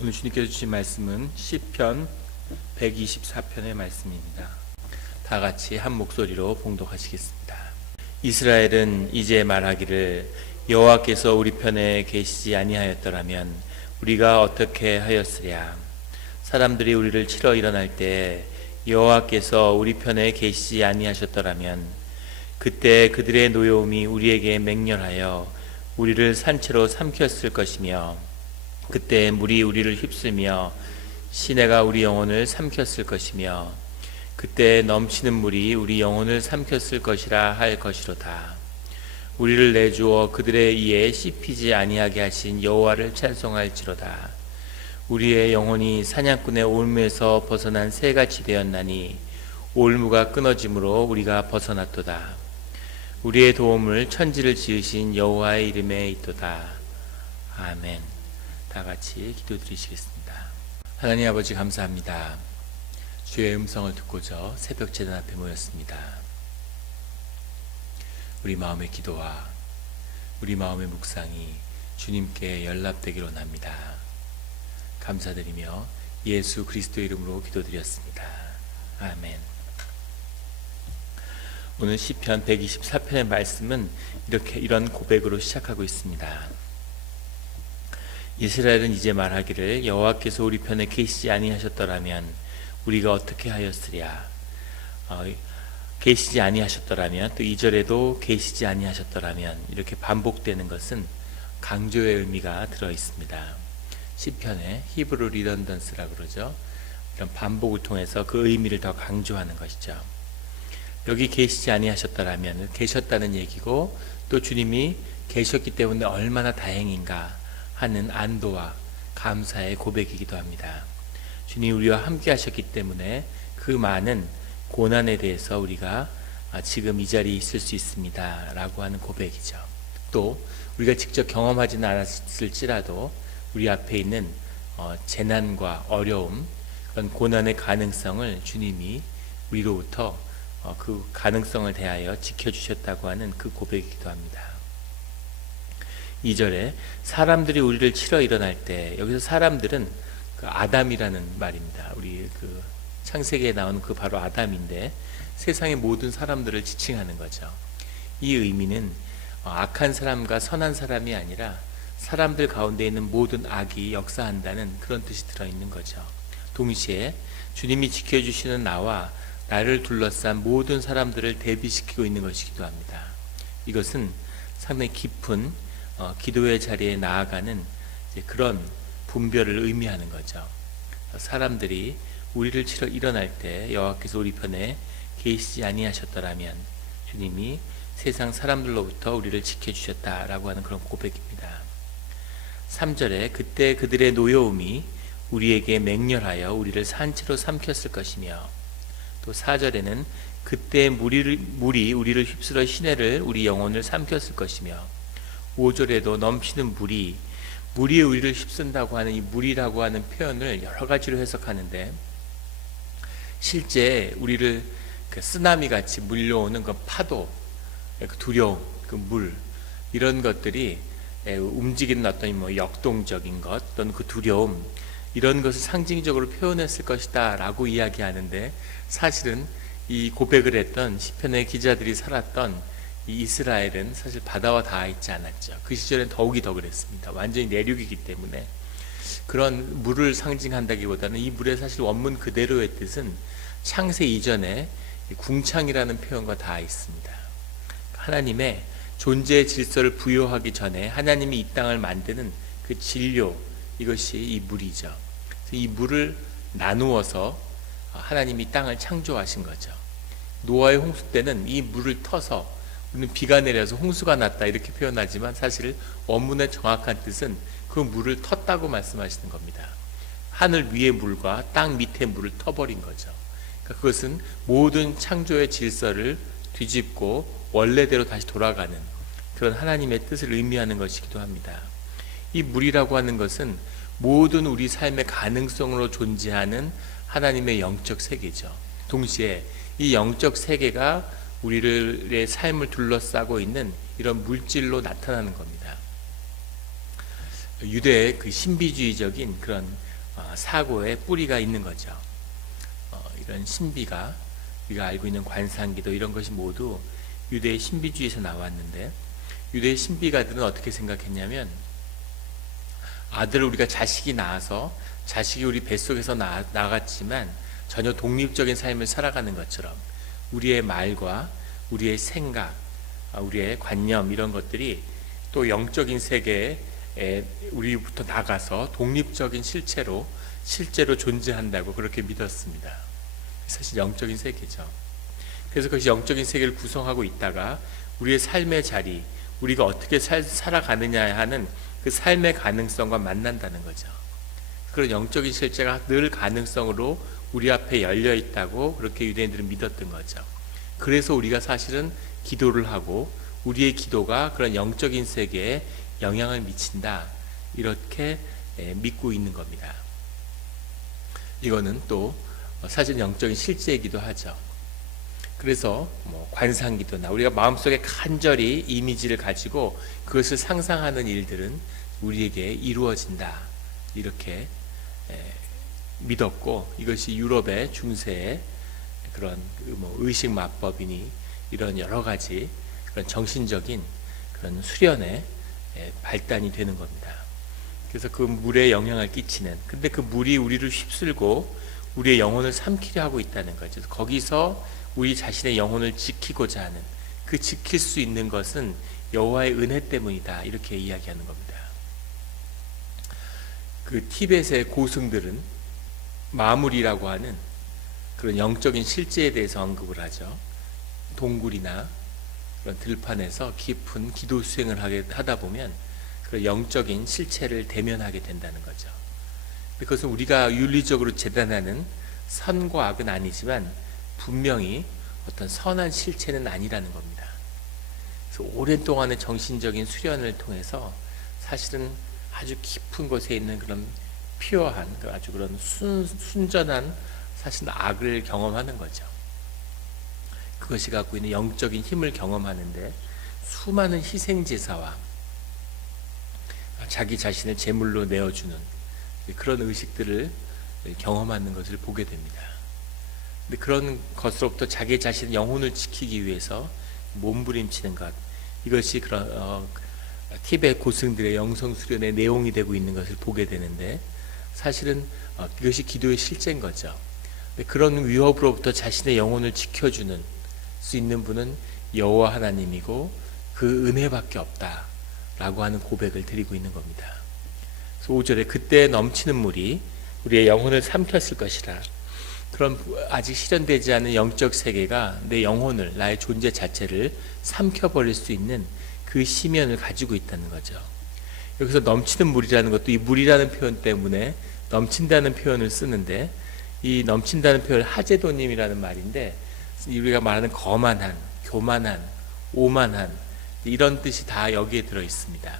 오늘 주님께서 주신 말씀은 시편 124편의 말씀입니다. 다 같이 한 목소리로 봉독하시겠습니다. 이스라엘은 이제 말하기를 여호와께서 우리 편에 계시지 아니하였더라면 우리가 어떻게 하였으랴. 사람들이 우리를 치러 일어날 때 여호와께서 우리 편에 계시지 아니하셨더라면 그때 그들의 노여움이 우리에게 맹렬하여 우리를 산채로 삼켰을 것이며 그때 물이 우리를 휩쓸며 시내가 우리 영혼을 삼켰을 것이며 그때 넘치는 물이 우리 영혼을 삼켰을 것이라 할 것이로다. 우리를 내주어 그들의 이에 씹히지 아니하게 하신 여호와를 찬송할지로다. 우리의 영혼이 사냥꾼의 올무에서 벗어난 새같이 되었나니 올무가 끊어짐으로 우리가 벗어났도다. 우리의 도움을 천지를 지으신 여호와의 이름에 있도다. 아멘. 다 같이 기도드리시겠습니다. 하나님 아버지 감사합니다. 주의 음성을 듣고자 새벽 제단 앞에 모였습니다. 우리 마음의 기도와 우리 마음의 묵상이 주님께 연락되기로 합니다. 감사드리며 예수 그리스도의 이름으로 기도드렸습니다. 아멘. 오늘 시편 124편의 말씀은 이런 고백으로 시작하고 있습니다. 이스라엘은 이제 말하기를 여호와께서 우리 편에 계시지 아니하셨더라면 우리가 어떻게 하였으랴. 계시지 아니하셨더라면, 또 2절에도 계시지 아니하셨더라면, 이렇게 반복되는 것은 강조의 의미가 들어 있습니다. 시편에 히브리 리던던스라고 그러죠. 이런 반복을 통해서 그 의미를 더 강조하는 것이죠. 여기 계시지 아니하셨더라면 계셨다는 얘기고, 또 주님이 계셨기 때문에 얼마나 다행인가 하는 안도와 감사의 고백이기도 합니다. 주님이 우리와 함께 하셨기 때문에 그 많은 고난에 대해서 우리가 지금 이 자리에 있을 수 있습니다 라고 하는 고백이죠. 또 우리가 직접 경험하지는 않았을지라도 우리 앞에 있는 재난과 어려움, 그런 고난의 가능성을 주님이 우리로부터 그 가능성을 대하여 지켜주셨다고 하는 그 고백이기도 합니다. 2절에 사람들이 우리를 치러 일어날 때, 여기서 사람들은 그 아담이라는 말입니다. 우리 그 창세기에 나오는 그 바로 아담인데 세상의 모든 사람들을 지칭하는 거죠. 이 의미는 악한 사람과 선한 사람이 아니라 사람들 가운데 있는 모든 악이 역사한다는 그런 뜻이 들어있는 거죠. 동시에 주님이 지켜주시는 나와 나를 둘러싼 모든 사람들을 대비시키고 있는 것이기도 합니다. 이것은 상당히 깊은 기도의 자리에 나아가는 그런 분별을 의미하는 거죠. 사람들이 우리를 치러 일어날 때 여호와께서 우리 편에 계시지 아니하셨더라면 주님이 세상 사람들로부터 우리를 지켜주셨다라고 하는 그런 고백입니다. 3절에 그때 그들의 노여움이 우리에게 맹렬하여 우리를 산채로 삼켰을 것이며, 또 4절에는 그때 물이 우리를 휩쓸어 시내를 우리 영혼을 삼켰을 것이며, 5절에도 넘치는 물이 우리를 휩쓴다고 하는 이 물이라고 하는 표현을 여러 가지로 해석하는데, 실제 우리를 그 쓰나미 같이 물려오는 그 파도, 그 두려움, 그 물, 이런 것들이 움직이는 어떤 역동적인 것 또는 그 두려움, 이런 것을 상징적으로 표현했을 것이다 라고 이야기하는데, 사실은 이 고백을 했던 시편의 기자들이 살았던 이 이스라엘은 사실 바다와 닿아 있지 않았죠. 그 시절엔 더욱이 더 그랬습니다. 완전히 내륙이기 때문에 그런 물을 상징한다기보다는 이 물의 사실 원문 그대로의 뜻은 창세 이전에 궁창이라는 표현과 닿아 있습니다. 하나님의 존재의 질서를 부여하기 전에 하나님이 이 땅을 만드는 그 진료, 이것이 이 물이죠. 이 물을 나누어서 하나님이 땅을 창조하신 거죠. 노아의 홍수 때는 이 물을 터서 우리는 비가 내려서 홍수가 났다 이렇게 표현하지만 사실 원문의 정확한 뜻은 그 물을 텄다고 말씀하시는 겁니다. 하늘 위의 물과 땅 밑의 물을 터버린 거죠. 그러니까 그것은 모든 창조의 질서를 뒤집고 원래대로 다시 돌아가는 그런 하나님의 뜻을 의미하는 것이기도 합니다. 이 물이라고 하는 것은 모든 우리 삶의 가능성으로 존재하는 하나님의 영적 세계죠. 동시에 이 영적 세계가 우리의 삶을 둘러싸고 있는 이런 물질로 나타나는 겁니다. 유대의 그 신비주의적인 그런 사고의 뿌리가 있는 거죠. 이런 신비가 우리가 알고 있는 관상기도 이런 것이 모두 유대의 신비주의에서 나왔는데, 유대의 신비가들은 어떻게 생각했냐면, 아들을 우리가 자식이 낳아서 자식이 우리 뱃속에서 나갔지만 전혀 독립적인 삶을 살아가는 것처럼 우리의 말과 우리의 생각, 우리의 관념 이런 것들이 또 영적인 세계에 우리부터 나가서 독립적인 실체로 존재한다고 그렇게 믿었습니다. 사실 영적인 세계죠. 그래서 그것이 영적인 세계를 구성하고 있다가 우리의 삶의 자리, 우리가 어떻게 살아가느냐 하는 그 삶의 가능성과 만난다는 거죠. 그런 영적인 실체가 늘 가능성으로 우리 앞에 열려 있다고 그렇게 유대인들은 믿었던 거죠. 그래서 우리가 사실은 기도를 하고 우리의 기도가 그런 영적인 세계에 영향을 미친다, 이렇게 믿고 있는 겁니다. 이거는 또 사실 영적인 실제이기도 하죠. 그래서 관상기도나 우리가 마음속에 간절히 이미지를 가지고 그것을 상상하는 일들은 우리에게 이루어진다, 이렇게 믿었고, 이것이 유럽의 중세의 그런 의식 마법이니 이런 여러 가지 그런 정신적인 그런 수련의 발단이 되는 겁니다. 그래서 그 물에 영향을 끼치는, 근데 그 물이 우리를 휩쓸고 우리의 영혼을 삼키려 하고 있다는 거죠. 거기서 우리 자신의 영혼을 지키고자 하는, 그 지킬 수 있는 것은 여호와의 은혜 때문이다, 이렇게 이야기하는 겁니다. 그 티벳의 고승들은 마물이라고 하는 그런 영적인 실제에 대해서 언급을 하죠. 동굴이나 그런 들판에서 깊은 기도 수행을 하다 보면 그 영적인 실체를 대면하게 된다는 거죠. 그것은 우리가 윤리적으로 재단하는 선과 악은 아니지만 분명히 어떤 선한 실체는 아니라는 겁니다. 그래서 오랜 동안의 정신적인 수련을 통해서 사실은 아주 깊은 곳에 있는 그런 피어한, 아주 그런 순전한 사실 악을 경험하는 거죠. 그것이 갖고 있는 영적인 힘을 경험하는데 수많은 희생제사와 자기 자신을 제물로 내어주는 그런 의식들을 경험하는 것을 보게 됩니다. 근데 그런 것으로부터 자기 자신의 영혼을 지키기 위해서 몸부림치는 것, 이것이 그런 티베트 고승들의 영성 수련의 내용이 되고 있는 것을 보게 되는데, 사실은 이것이 기도의 실제인 거죠. 그런 위협으로부터 자신의 영혼을 지켜주는 수 있는 분은 여호와 하나님이고 그 은혜밖에 없다라고 하는 고백을 드리고 있는 겁니다. 그래서 5절에 그때 넘치는 물이 우리의 영혼을 삼켰을 것이라. 그런 아직 실현되지 않은 영적 세계가 내 영혼을, 나의 존재 자체를 삼켜버릴 수 있는 그 시면을 가지고 있다는 거죠. 여기서 넘치는 물이라는 것도 이 물이라는 표현 때문에 넘친다는 표현을 쓰는데, 이 넘친다는 표현은 하제도님이라는 말인데, 우리가 말하는 거만한, 교만한, 오만한 이런 뜻이 다 여기에 들어 있습니다.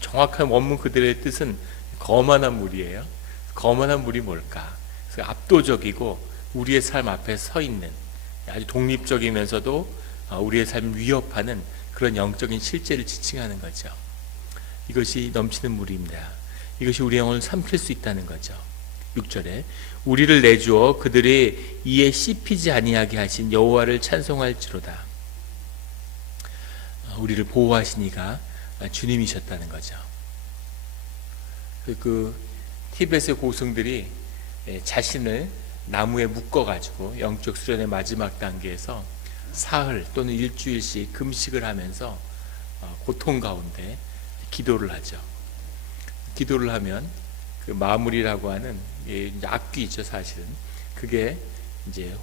정확한 원문 그대로의 뜻은 거만한 물이에요. 거만한 물이 뭘까? 그래서 압도적이고 우리의 삶 앞에 서 있는, 아주 독립적이면서도 우리의 삶을 위협하는 그런 영적인 실제를 지칭하는 거죠. 이것이 넘치는 물입니다. 이것이 우리 영혼을 삼킬 수 있다는 거죠. 6절에 우리를 내주어 그들의 이에 씹히지 아니하게 하신 여호와를 찬송할지로다. 우리를 보호하시니가 주님이셨다는 거죠. 그 티벳의 고승들이 자신을 나무에 묶어가지고 영적 수련의 마지막 단계에서 사흘 또는 일주일씩 금식을 하면서 고통 가운데 기도를 하죠. 기도를 하면 그 마물이라고 하는 악귀죠, 사실은. 그게 이제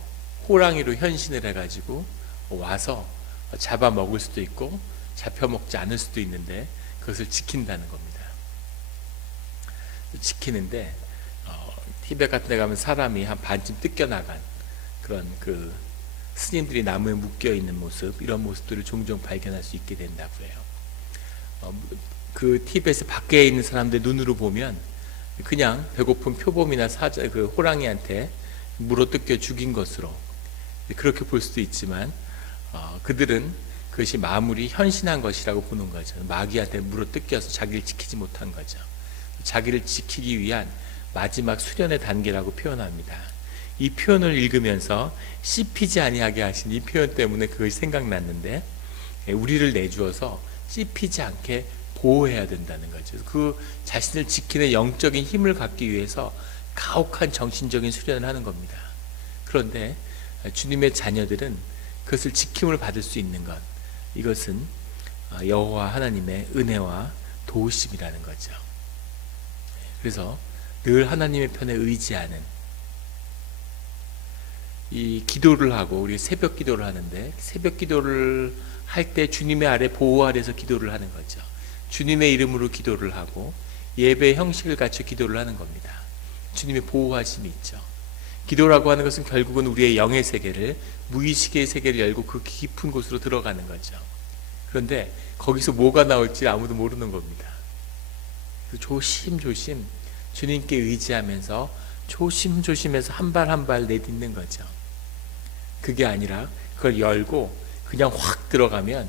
호랑이로 현신을 해가지고 와서 잡아 먹을 수도 있고 잡혀 먹지 않을 수도 있는데 그것을 지킨다는 겁니다. 지키는데 티벳 같은 데 가면 사람이 한 반쯤 뜯겨나간 그런 그 스님들이 나무에 묶여 있는 모습, 이런 모습들을 종종 발견할 수 있게 된다고 해요. 그 티벳의 밖에 있는 사람들 눈으로 보면 그냥 배고픈 표범이나 그 호랑이한테 물어 뜯겨 죽인 것으로 그렇게 볼 수도 있지만, 그들은 그것이 마물이 현신한 것이라고 보는 거죠. 마귀한테 물어 뜯겨서 자기를 지키지 못한 거죠. 자기를 지키기 위한 마지막 수련의 단계라고 표현합니다. 이 표현을 읽으면서 씹히지 아니하게 하신 이 표현 때문에 그것이 생각났는데, 우리를 내주어서 씹히지 않게 보호해야 된다는 거죠. 그 자신을 지키는 영적인 힘을 갖기 위해서 가혹한 정신적인 수련을 하는 겁니다. 그런데 주님의 자녀들은 그것을 지킴을 받을 수 있는 것, 이것은 여호와 하나님의 은혜와 도우심이라는 거죠. 그래서 늘 하나님의 편에 의지하는 이 기도를 하고, 우리 새벽 기도를 하는데, 새벽 기도를 할 때 주님의 아래 보호 아래서 기도를 하는 거죠. 주님의 이름으로 기도를 하고 예배 형식을 갖춰 기도를 하는 겁니다. 주님의 보호하심이 있죠. 기도라고 하는 것은 결국은 우리의 영의 세계를, 무의식의 세계를 열고 그 깊은 곳으로 들어가는 거죠. 그런데 거기서 뭐가 나올지 아무도 모르는 겁니다. 조심조심 주님께 의지하면서 조심조심해서 한 발 한 발 내딛는 거죠. 그게 아니라 그걸 열고 그냥 확 들어가면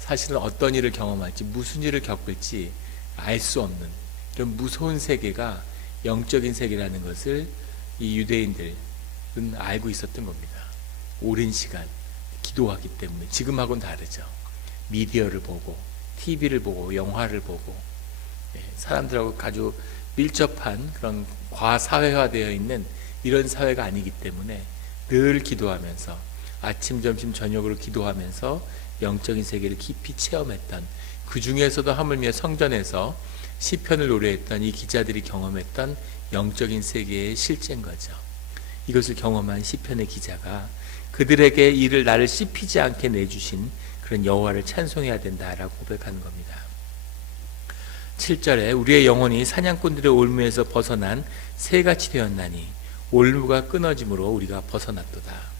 사실은 어떤 일을 경험할지, 무슨 일을 겪을지 알 수 없는 이런 무서운 세계가 영적인 세계라는 것을 이 유대인들은 알고 있었던 겁니다. 오랜 시간 기도하기 때문에. 지금하고는 다르죠. 미디어를 보고, TV를 보고, 영화를 보고, 사람들하고 아주 밀접한 그런 과사회화되어 있는 이런 사회가 아니기 때문에 늘 기도하면서, 아침, 점심, 저녁으로 기도하면서 영적인 세계를 깊이 체험했던, 그 중에서도 하물며 성전에서 시편을 노래했던 이 기자들이 경험했던 영적인 세계의 실제인 거죠. 이것을 경험한 시편의 기자가 그들에게 이를 나를 씹히지 않게 내주신 그런 여호와를 찬송해야 된다라고 고백하는 겁니다. 7절에 우리의 영혼이 사냥꾼들의 올무에서 벗어난 새같이 되었나니 올무가 끊어짐으로 우리가 벗어났도다.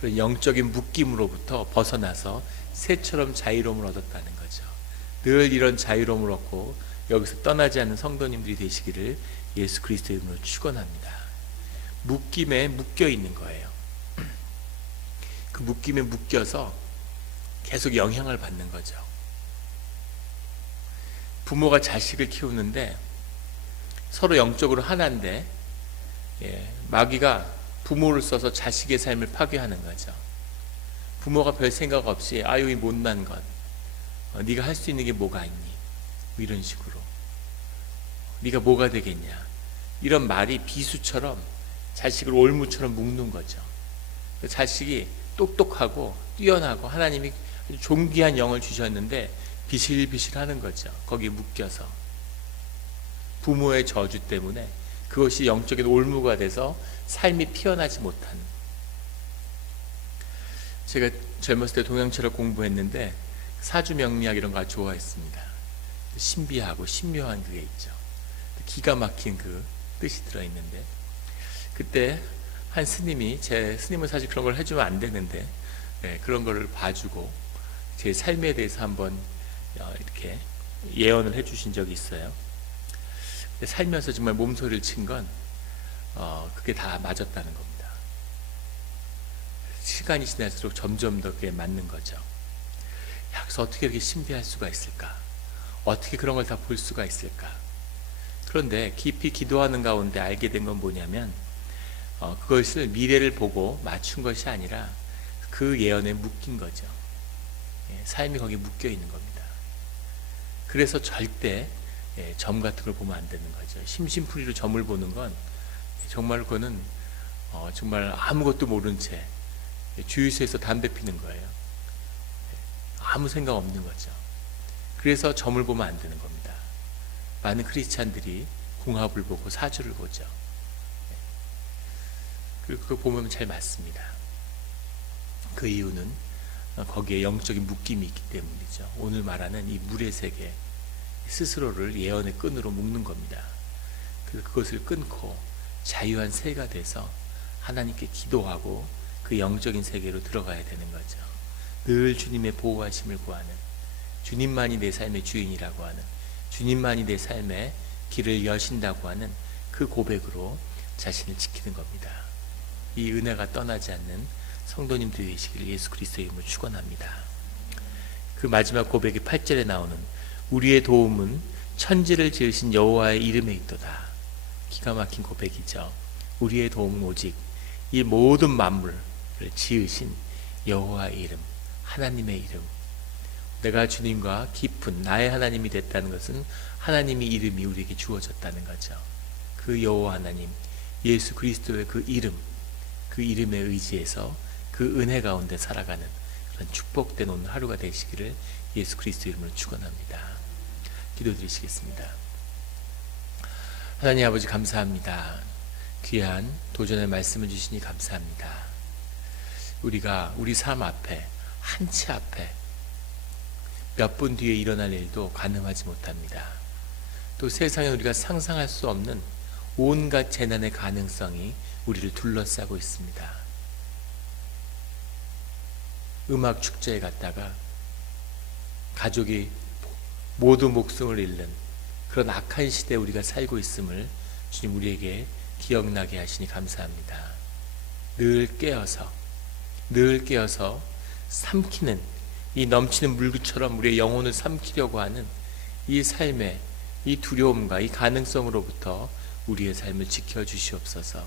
그런 영적인 묶임으로부터 벗어나서 새처럼 자유로움을 얻었다는 거죠. 늘 이런 자유로움을 얻고 여기서 떠나지 않는 성도님들이 되시기를 예수 그리스도의 이름으로 축원합니다. 묶임에 묶여 있는 거예요. 그 묶임에 묶여서 계속 영향을 받는 거죠. 부모가 자식을 키우는데 서로 영적으로 하나인데, 마귀가 부모를 써서 자식의 삶을 파괴하는 거죠. 부모가 별 생각 없이 아유 이 못난 것, 네가 할 수 있는 게 뭐가 있니? 이런 식으로 네가 뭐가 되겠냐, 이런 말이 비수처럼 자식을 올무처럼 묶는 거죠. 자식이 똑똑하고 뛰어나고 하나님이 아주 존귀한 영을 주셨는데 비실비실하는 거죠. 거기에 묶여서 부모의 저주 때문에 그것이 영적인 올무가 돼서 삶이 피어나지 못하는. 제가 젊었을 때 동양철학 공부했는데 사주명리학 이런 거 좋아했습니다. 신비하고 신묘한 그게 있죠. 기가 막힌 그 뜻이 들어있는데, 그때 한 스님이, 제 스님은 사실 그런 걸 해주면 안 되는데 그런 거를 봐주고 제 삶에 대해서 한번 이렇게 예언을 해주신 적이 있어요. 살면서 정말 몸소리를 친 건 그게 다 맞았다는 겁니다. 시간이 지날수록 점점 더 그게 맞는 거죠. 그래서 어떻게 이렇게 신비할 수가 있을까? 어떻게 그런 걸 다 볼 수가 있을까? 그런데 깊이 기도하는 가운데 알게 된 건 뭐냐면, 그것을 미래를 보고 맞춘 것이 아니라 그 예언에 묶인 거죠. 삶이 거기에 묶여 있는 겁니다. 그래서 절대 점 같은 걸 보면 안 되는 거죠. 심심풀이로 점을 보는 건 정말 그거는 정말 아무것도 모른 채 주유소에서 담배 피는 거예요. 아무 생각 없는 거죠. 그래서 점을 보면 안 되는 겁니다. 많은 크리스찬들이 궁합을 보고 사주를 보죠. 그리고 그거 보면 잘 맞습니다. 그 이유는 거기에 영적인 묶임이 있기 때문이죠. 오늘 말하는 이 물의 세계, 스스로를 예언의 끈으로 묶는 겁니다. 그것을 끊고 자유한 새가 돼서 하나님께 기도하고 그 영적인 세계로 들어가야 되는 거죠. 늘 주님의 보호하심을 구하는, 주님만이 내 삶의 주인이라고 하는, 주님만이 내 삶의 길을 여신다고 하는 그 고백으로 자신을 지키는 겁니다. 이 은혜가 떠나지 않는 성도님들이 되시기를 예수 그리스도의 이름으로 축원합니다. 그 마지막 고백이 8절에 나오는 우리의 도움은 천지를 지으신 여호와의 이름에 있도다. 기가 막힌 고백이죠. 우리의 도움은 오직 이 모든 만물을 지으신 여호와의 이름, 하나님의 이름. 내가 주님과 깊은 나의 하나님이 됐다는 것은 하나님의 이름이 우리에게 주어졌다는 거죠. 그 여호와 하나님, 예수 그리스도의 그 이름, 그 이름에 의지해서 그 은혜 가운데 살아가는 그런 축복된 오늘 하루가 되시기를 예수 그리스도 이름으로 축원합니다. 기도드리시겠습니다. 하나님 아버지 감사합니다. 귀한 도전의 말씀을 주시니 감사합니다. 우리가 우리 삶 앞에, 한치 앞에 몇 분 뒤에 일어날 일도 가늠하지 못합니다. 또 세상에 우리가 상상할 수 없는 온갖 재난의 가능성이 우리를 둘러싸고 있습니다. 음악 축제에 갔다가 가족이 모두 목숨을 잃는 그런 악한 시대에 우리가 살고 있음을 주님 우리에게 기억나게 하시니 감사합니다. 늘 깨어서 삼키는 이 넘치는 물구처럼 우리의 영혼을 삼키려고 하는 이 삶의 이 두려움과 이 가능성으로부터 우리의 삶을 지켜주시옵소서.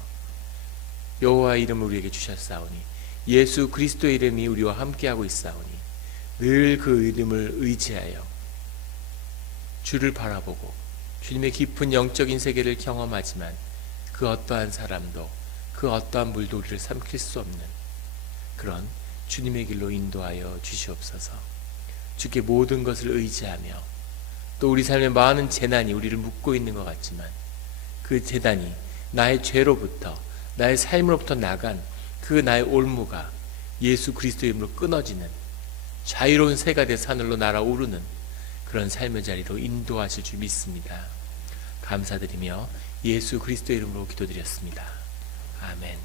여호와의 이름을 우리에게 주셨사오니 예수 그리스도의 이름이 우리와 함께하고 있사오니 늘 그 이름을 의지하여 주를 바라보고 주님의 깊은 영적인 세계를 경험하지만 그 어떠한 사람도 그 어떠한 물도 우리를 삼킬 수 없는 그런 주님의 길로 인도하여 주시옵소서. 주께 모든 것을 의지하며 또 우리 삶에 많은 재난이 우리를 묶고 있는 것 같지만 그 재난이 나의 죄로부터 나의 삶으로부터 나간 그 나의 올무가 예수 그리스도 이름으로 끊어지는 자유로운 새가 돼 하늘로 날아오르는 그런 삶의 자리로 인도하실 줄 믿습니다. 감사드리며 예수 그리스도 이름으로 기도드렸습니다. 아멘.